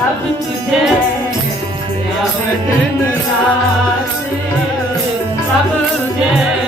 अब तुझे अब दिन रात अब तुझे